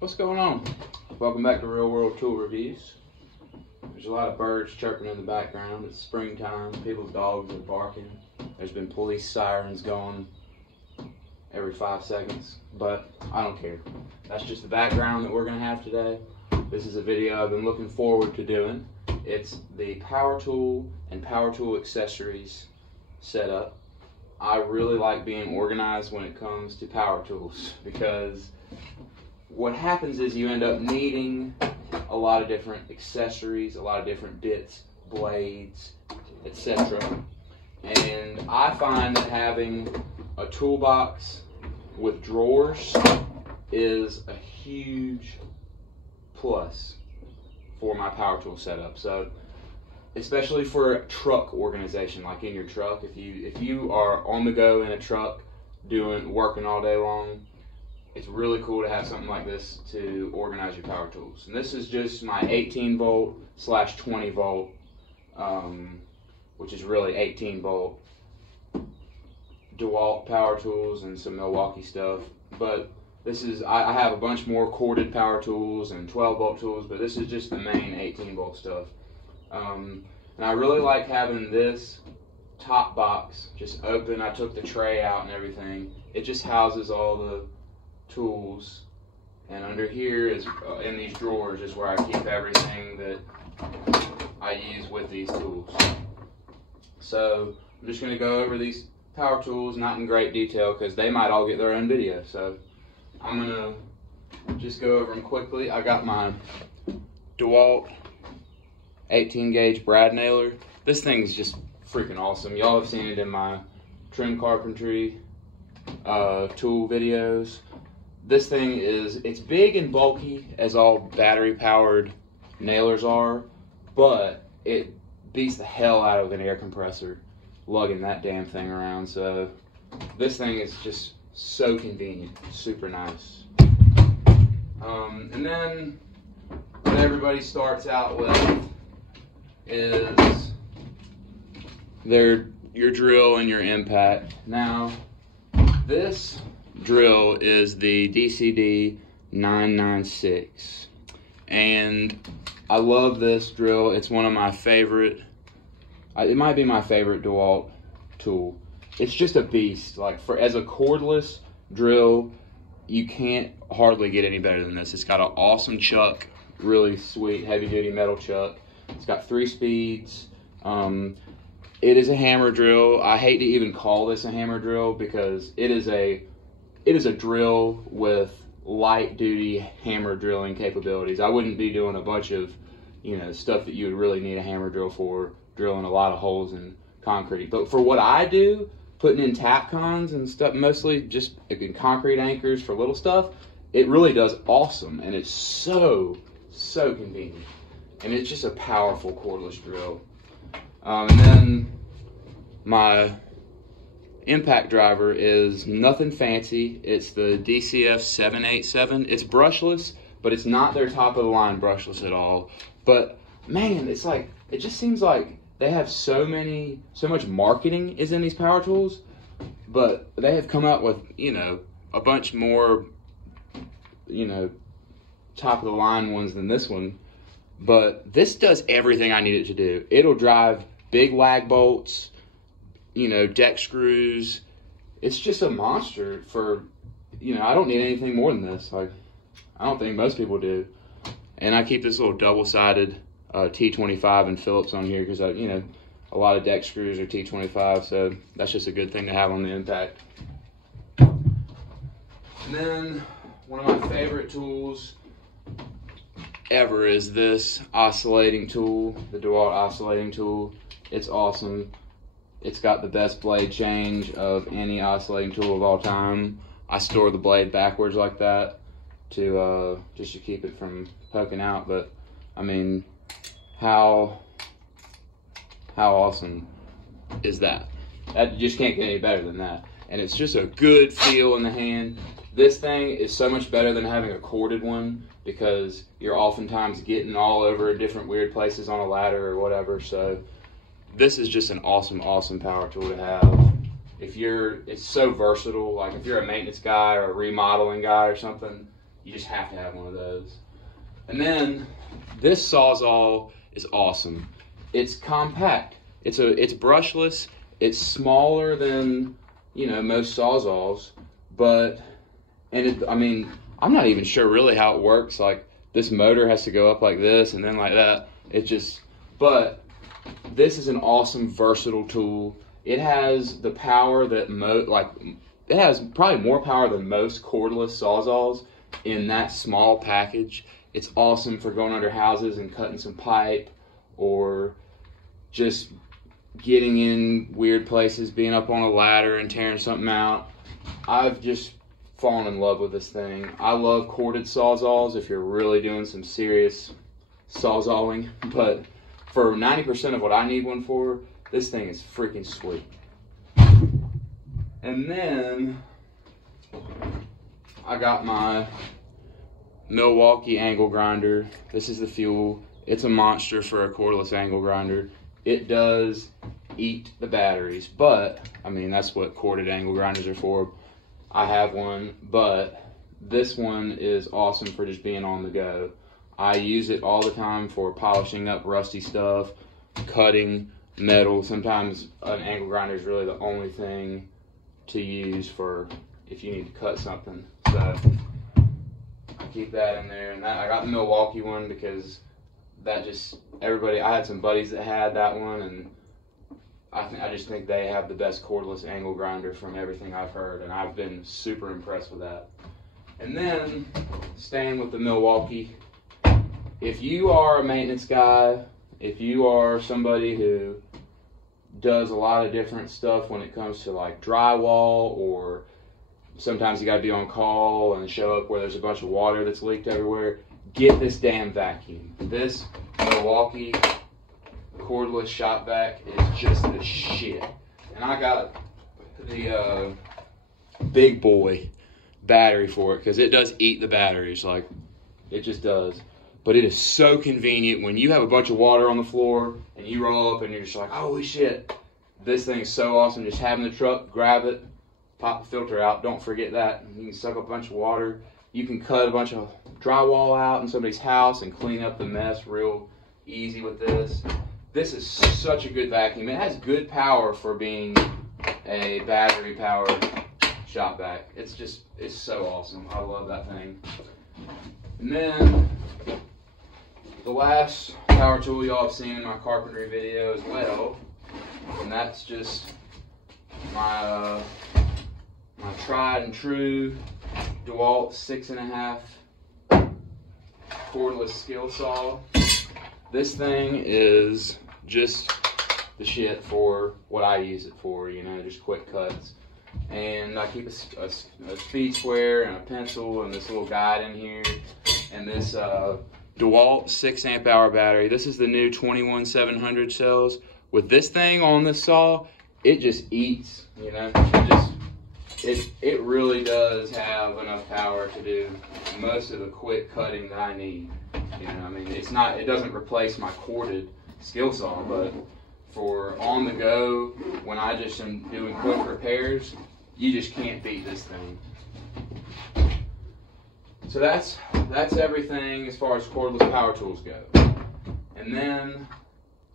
What's going on? Welcome back to Real World Tool Reviews. There's a lot of birds chirping in the background. It's springtime. People's dogs are barking. There's been police sirens going every 5 seconds, but I don't care. That's just the background that we're going to have today. This is a video I've been looking forward to doing. It's the power tool and power tool accessories setup. I really like being organized when it comes to power tools because what happens is you end up needing a lot of different accessories, a lot of different bits, blades, etc. And I find that having a toolbox with drawers is a huge plus for my power tool setup. So especially for a truck organization, like in your truck, if you are on the go in a truck working all day long, it's really cool to have something like this to organize your power tools. And this is just my 18 volt / 20 volt, which is really 18 volt DeWalt power tools and some Milwaukee stuff. But this is, I have a bunch more corded power tools and 12 volt tools, but this is just the main 18 volt stuff. And I really like having this top box just open. I took the tray out and everything. It just houses all the tools, and under here is in these drawers is where I keep everything that I use with these tools. So I'm just going to go over these power tools, not in great detail because they might all get their own video. So I'm going to just go over them quickly. I got my DeWalt 18 gauge brad nailer. This thing's just freaking awesome. Y'all have seen it in my trim carpentry tool videos. This thing it's big and bulky as all battery powered nailers are, but it beats the hell out of an air compressor lugging that damn thing around. So this thing is just so convenient, super nice. And then what everybody starts out with is your drill and your impact. Now this drill is the DCD 996, and I love this drill. It's one of my favorite, it might be my favorite DeWalt tool. It's just a beast. Like as a cordless drill, you can't hardly get any better than this. It's got an awesome chuck, really sweet heavy duty metal chuck. It's got 3 speeds. It is a hammer drill. I hate to even call this a hammer drill because it is a drill with light duty hammer drilling capabilities. I wouldn't be doing a bunch of, stuff that you would really need a hammer drill for, drilling a lot of holes in concrete. But for what I do, putting in tap cons and stuff, mostly just in concrete anchors for little stuff, it really does awesome. And it's so convenient. And it's just a powerful cordless drill. And then my impact driver is nothing fancy. It's the DCF 787. It's brushless, but it's not their top of the line brushless at all. But man, it's like, it just seems like they have so much marketing is in these power tools, but they have come out with, a bunch more, top of the line ones than this one. But this does everything I need it to do. It'll drive big lag bolts, deck screws. It's just a monster for, I don't need anything more than this. Like, I don't think most people do. And I keep this little double-sided T25 and Phillips on here because, a lot of deck screws are T25, so that's just a good thing to have on the impact. And then one of my favorite tools ever is this oscillating tool, the DeWalt oscillating tool. It's awesome. It's got the best blade change of any oscillating tool of all time. I store the blade backwards like that to just to keep it from poking out. But I mean, how awesome is that? That just can't get any better than that. And it's just a good feel in the hand. This thing is so much better than having a corded one because you're oftentimes getting all over different weird places on a ladder or whatever. So this is just an awesome power tool to have. It's so versatile. Like if you're a maintenance guy or a remodeling guy or something, You just have to have one of those. And then this Sawzall is awesome. It's compact. It's brushless. It's smaller than, you know, most Sawzalls, but I mean, I'm not even sure really how it works. Like, this motor has to go up like this and then like that. But this is an awesome, versatile tool. It has the power that it has probably more power than most cordless Sawzalls in that small package. It's awesome for going under houses and cutting some pipe, or just getting in weird places, being up on a ladder and tearing something out. I've just fallen in love with this thing. I love corded Sawzalls if you're really doing some serious Sawzalling, but for 90% of what I need one for, this thing is freaking sweet. And then I got my Milwaukee angle grinder. This is the fuel. It's a monster for a cordless angle grinder. It does eat the batteries, but I mean, that's what corded angle grinders are for. I have one, but this one is awesome for just being on the go. I use it all the time for polishing up rusty stuff, cutting metal. Sometimes an angle grinder is really the only thing to use for if you need to cut something. So I keep that in there. And I got the Milwaukee one because I had some buddies that had that one, and I just think they have the best cordless angle grinder from everything I've heard, and I've been super impressed with that. And then, staying with the Milwaukee, if you are a maintenance guy, if you are somebody who does a lot of different stuff when it comes to like drywall, or sometimes you gotta be on call and show up where there's a bunch of water that's leaked everywhere, get this damn vacuum. This Milwaukee cordless shop vac is just the shit. And I got the big boy battery for it because it does eat the batteries, like it just does. But it is so convenient when you have a bunch of water on the floor and you roll up and you're just like, holy shit, this thing is so awesome. Just having the truck, grab it, pop the filter out, don't forget that. You can suck up a bunch of water. You can cut a bunch of drywall out in somebody's house and clean up the mess real easy with this. This is such a good vacuum. It has good power for being a battery powered shop vac. It's so awesome. I love that thing. And then the last power tool y'all have seen in my carpentry video as well, and that's just my tried and true DeWalt 6.5 cordless skill saw. This thing is just the shit for what I use it for, you know, just quick cuts. And I keep a speed square and a pencil and this little guide in here, and this DeWalt 6 amp hour battery. This is the new 21700 cells. With this thing on this saw, it just eats, you know. It really does have enough power to do most of the quick cutting that I need. You know, I mean, it doesn't replace my corded skill saw, but for on the go, when I just am doing quick repairs, you just can't beat this thing. So that's everything as far as cordless power tools go. And then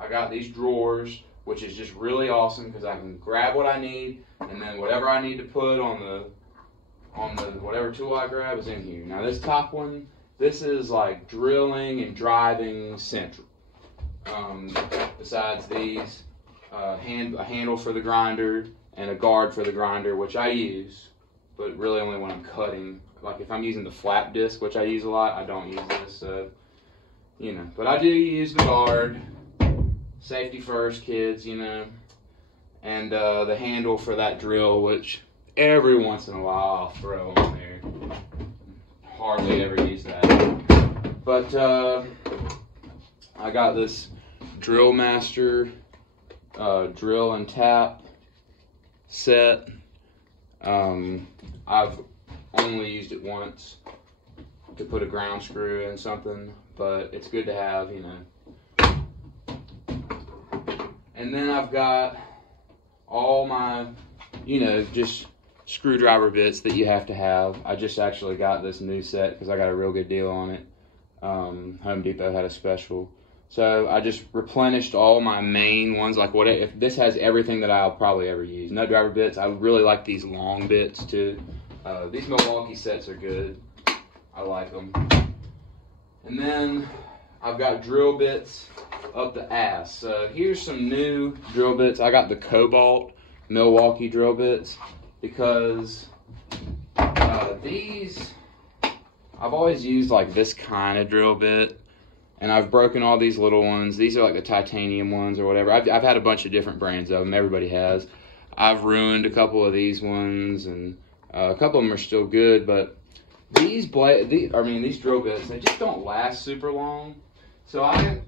I got these drawers, which is just really awesome because I can grab what I need, and then whatever I need to put on the whatever tool I grab is in here. Now this top one, this is like drilling and driving central. Besides these, a handle for the grinder and a guard for the grinder, which I use, but really only when I'm cutting. Like if I'm using the flap disc, which I use a lot, I don't use this, so, you know. But I do use the guard. Safety first, kids, you know. And the handle for that drill, which every once in a while I'll throw on there. Hardly ever use that. But I got this Drill Master drill and tap set. I've only used it once to put a ground screw in something, but it's good to have, you know. And then I've got all my, you know, just screwdriver bits that you have to have. I just actually got this new set because I got a real good deal on it. Home Depot had a special. So I just replenished all my main ones. Like, what if this has everything that I'll probably ever use. Nut driver bits. I really like these long bits too. These Milwaukee sets are good. I like them. And then I've got drill bits up the ass. So here's some new drill bits. I got the Cobalt Milwaukee drill bits because these, I've always used like this kind of drill bit, and I've broken all these little ones. These are like the titanium ones or whatever. I've had a bunch of different brands of them. Everybody has. I've ruined a couple of these ones, and a couple of them are still good, but these drill bits, they just don't last super long. So I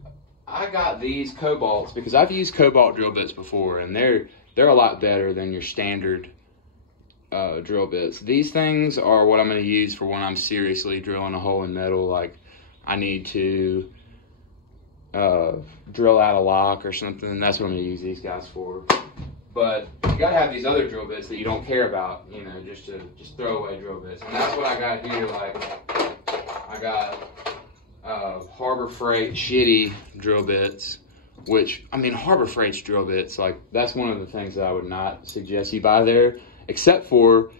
got these Cobalts because I've used Cobalt drill bits before, and they're a lot better than your standard drill bits. These things are what I'm going to use for when I'm seriously drilling a hole in metal, like I need to drill out a lock or something. That's what I'm going to use these guys for. But you got to have these other drill bits that you don't care about, you know, just throw away drill bits. And that's what I got here. Like, I got Harbor Freight shitty drill bits, which, I mean, Harbor Freight's drill bits, like, that's one of the things that I would not suggest you buy there, except for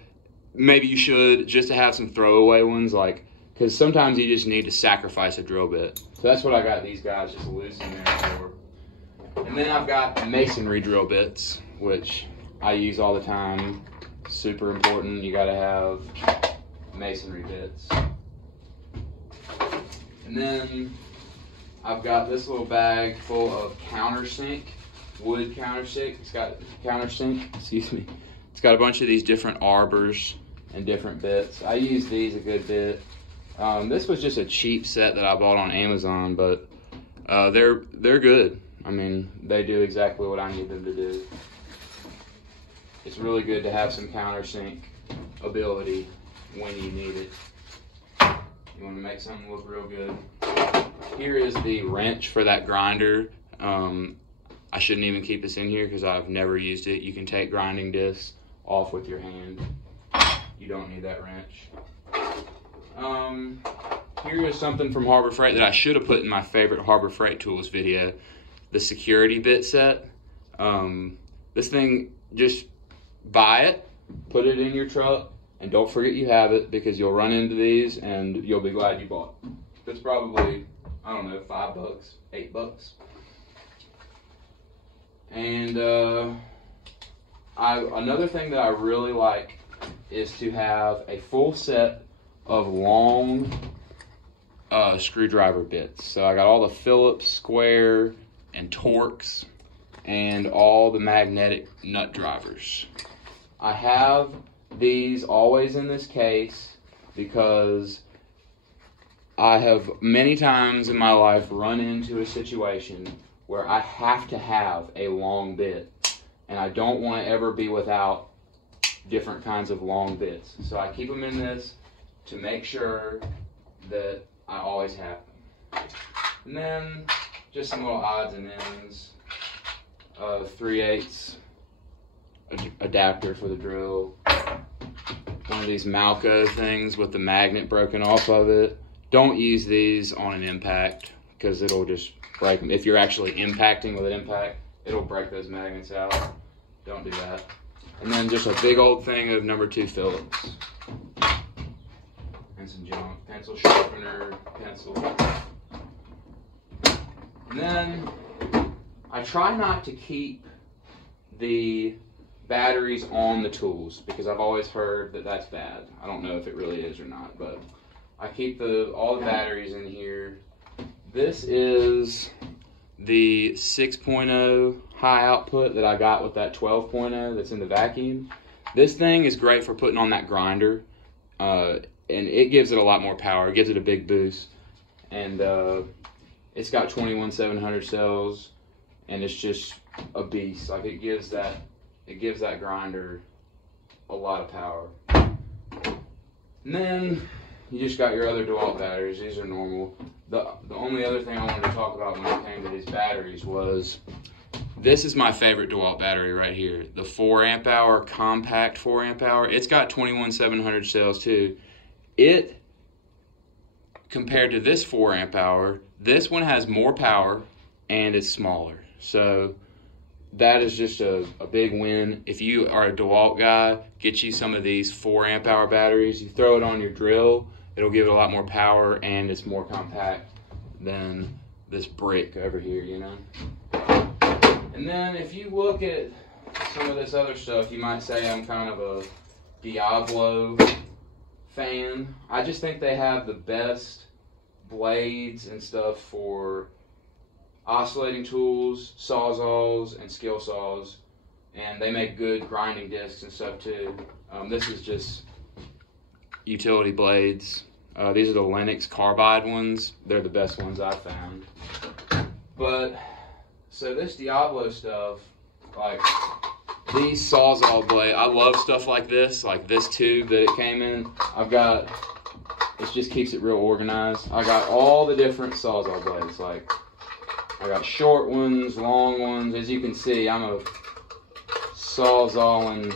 maybe you should, just to have some throwaway ones, like, because sometimes you just need to sacrifice a drill bit. So that's what I got these guys just loose in there for. And then I've got masonry drill bits, which I use all the time. Super important. You got to have masonry bits. And then I've got this little bag full of countersink, wood countersink. It's got excuse me. It's got a bunch of these different arbors and different bits. I use these a good bit. This was just a cheap set that I bought on Amazon, but they're good. I mean, they do exactly what I need them to do. It's really good to have some countersink ability when you need it. You want to make something look real good. Here is the wrench for that grinder. I shouldn't even keep this in here because I've never used it. You can take grinding discs off with your hand. You don't need that wrench. Here is something from Harbor Freight that I should have put in my favorite Harbor Freight tools video. The security bit set. This thing, just buy it, put it in your truck, and don't forget you have it, because you'll run into these and you'll be glad you bought it. It's probably, I don't know, $5, $8. And another thing that I really like is to have a full set of long screwdriver bits. So I got all the Phillips, square, and Torx, and all the magnetic nut drivers. I have these always in this case because I have many times in my life run into a situation where I have to have a long bit, and I don't want to ever be without different kinds of long bits. So I keep them in this to make sure that I always have them. And then just some little odds and ends. 3/8 adapter for the drill. One of these Malco things with the magnet broken off of it. Don't use these on an impact because it'll just break them. If you're actually impacting with an impact, it'll break those magnets out. Don't do that. And then just a big old thing of number 2 Phillips. And some junk. Pencil sharpener, pencil. And then I try not to keep the batteries on the tools because I've always heard that that's bad. I don't know if it really is or not, but I keep all the batteries in here. This is the 6.0 high output that I got with that 12.0 that's in the vacuum. This thing is great for putting on that grinder, and it gives it a lot more power. It gives it a big boost, and it's got 21,700 cells, and it's just a beast. Like, it gives that grinder a lot of power. And then you just got your other DeWalt batteries. These are normal. The only other thing I wanted to talk about when it came to these batteries was This is my favorite DeWalt battery right here. The 4 amp hour, compact 4 amp hour. It's got 21,700 cells too. It, compared to this 4 amp hour, this one has more power and it's smaller. So that is just a big win. If you are a DeWalt guy, get you some of these 4 amp hour batteries. You throw it on your drill, it'll give it a lot more power and it's more compact than this brick over here, you know. And then if you look at some of this other stuff, you might say I'm kind of a Diablo fan. I just think they have the best blades and stuff for oscillating tools, sawzalls, and skill saws, and they make good grinding discs and stuff too. This is just utility blades. These are the Lennox carbide ones. They're the best ones I've found. But so this Diablo stuff, like these sawzall blade, I love stuff like this tube that it came in. It just keeps it real organized. I got all the different sawzall blades. Like I got short ones, long ones. As you can see, I'm a sawzalling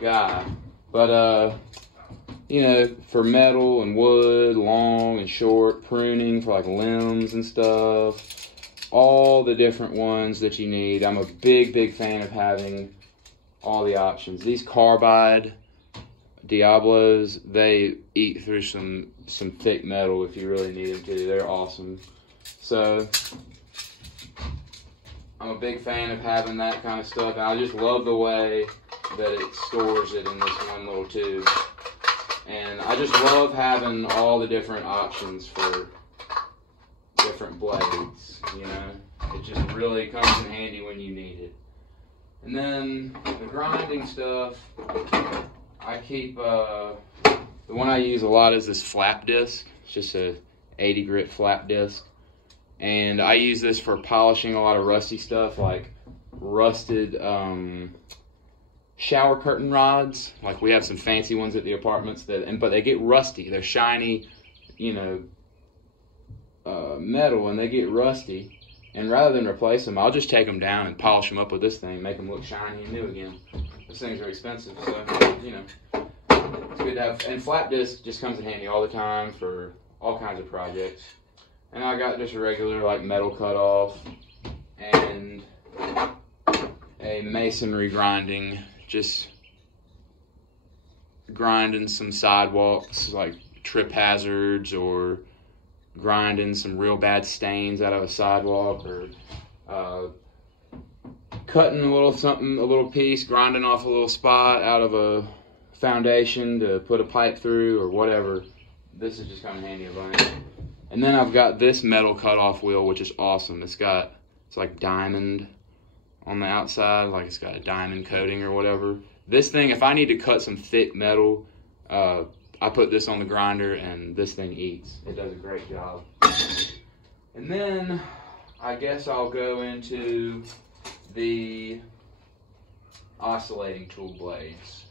guy. But you know, for metal and wood, long and short, pruning for like limbs and stuff, all the different ones that you need. I'm a big fan of having all the options. These carbide Diabolos, they eat through some thick metal if you really need them to. They're awesome. So I'm a big fan of having that kind of stuff. And I just love the way that it stores it in this one little tube. And I just love having all the different options for different blades, you know. It just really comes in handy when you need it. And then the grinding stuff, I keep, the one I use a lot is this flap disc. It's just a 80 grit flap disc. And I use this for polishing a lot of rusty stuff, like rusted shower curtain rods. Like we have some fancy ones at the apartments but they get rusty. They're shiny, you know, metal, and they get rusty. And rather than replace them, I'll just take them down and polish them up with this thing, make them look shiny and new again. Those things are expensive, so you know, it's good to have. And flap disc just comes in handy all the time for all kinds of projects. And I got just a regular like metal cutoff and a masonry grinding, just grinding some sidewalks like trip hazards, or grinding some real bad stains out of a sidewalk, or cutting a little piece, grinding off a little spot out of a foundation to put a pipe through or whatever. This is just kind of handy a bunch. And then I've got this metal cutoff wheel, which is awesome. It's like diamond on the outside, like it's got a diamond coating or whatever. This thing, if I need to cut some thick metal, I put this on the grinder and this thing eats. It does a great job. And then I guess I'll go into the oscillating tool blades.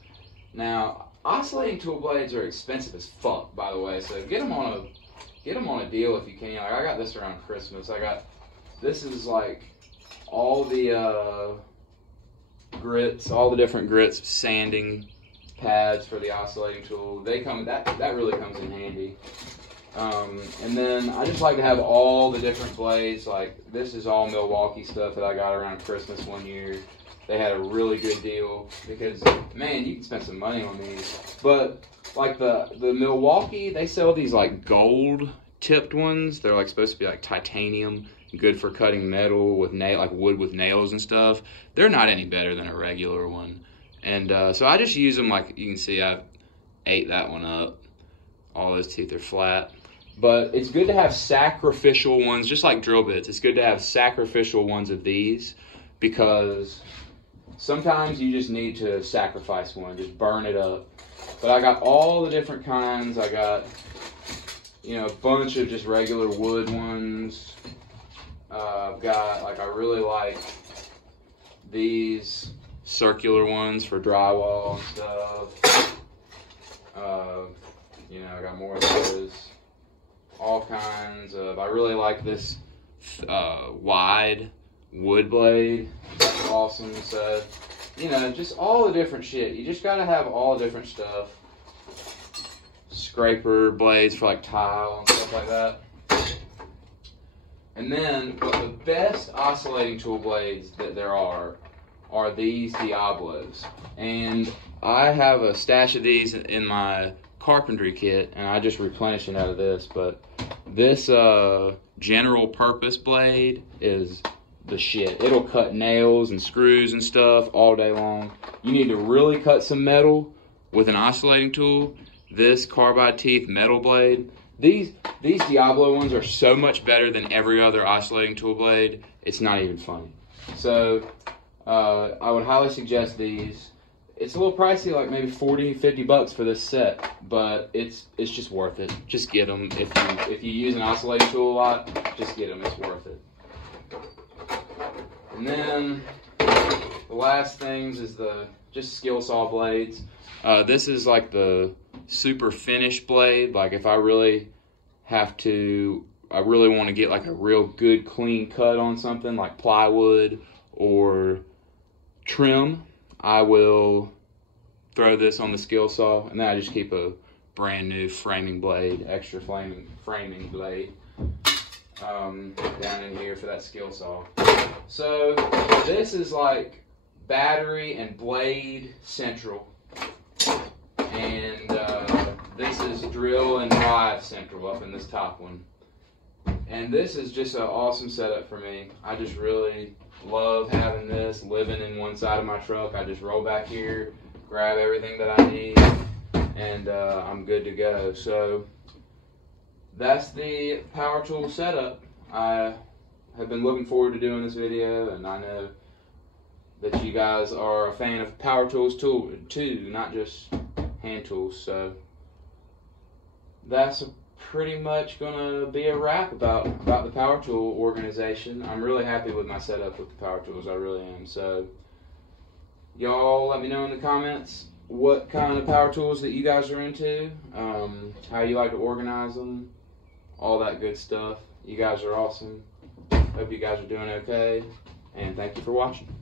Now, oscillating tool blades are expensive as fuck, by the way, so get them on a deal if you can. Like I got this around Christmas. This is like all the grits, all the different grits, sanding pads for the oscillating tool. That really comes in handy. And then I just like to have all the different blades. Like this is all Milwaukee stuff that I got around Christmas one year. They had a really good deal because, man, you can spend some money on these. But like the Milwaukee, they sell these like gold tipped ones. They're like supposed to be like titanium, good for cutting metal with like wood with nails and stuff. They're not any better than a regular one. And so I just use them. Like you can see, I've ate that one up. All those teeth are flat. But it's good to have sacrificial ones, just like drill bits. It's good to have sacrificial ones of these because sometimes you just need to sacrifice one, just burn it up. But I got all the different kinds. I got, you know, a bunch of just regular wood ones. I've got, like, I really like these circular ones for drywall and stuff. You know, I got more of those. All kinds of, I really like this wide wood blade. That's awesome. So, you know, just all the different shit. You just gotta have all the different stuff. Scraper blades for like tile and stuff like that. And then, but the best oscillating tool blades that there are these Diabolos. And I have a stash of these in my carpentry kit, and I just replenish it out of this. But this general purpose blade is the shit. It'll cut nails and screws and stuff all day long. You need to really cut some metal with an oscillating tool. This carbide teeth metal blade, these Diablo ones are so much better than every other oscillating tool blade. It's not even funny. So I would highly suggest these. It's a little pricey, like maybe 40, 50 bucks for this set, but it's just worth it. Just get them. If you use an oscillating tool a lot, just get them. It's worth it. And then the last things is the just skill saw blades. This is like the super finished blade. Like if I really want to get like a real good clean cut on something like plywood or trim, I will throw this on the skill saw, and then I just keep a brand new framing blade, extra framing blade down in here for that skill saw. So this is like battery and blade central, and this is drill and drive central up in this top one. And this is just an awesome setup for me. I just really love having this, living in one side of my truck. I just roll back here, grab everything that I need, and I'm good to go. So that's the power tool setup. I have been looking forward to doing this video, and I know that you guys are a fan of power tools too, not just hand tools. So that's pretty much gonna be a wrap about the power tool organization. I'm really happy with my setup with the power tools. I really am. So y'all let me know in the comments what kind of power tools that you guys are into, how you like to organize them, all that good stuff. You guys are awesome. Hope you guys are doing okay, and thank you for watching.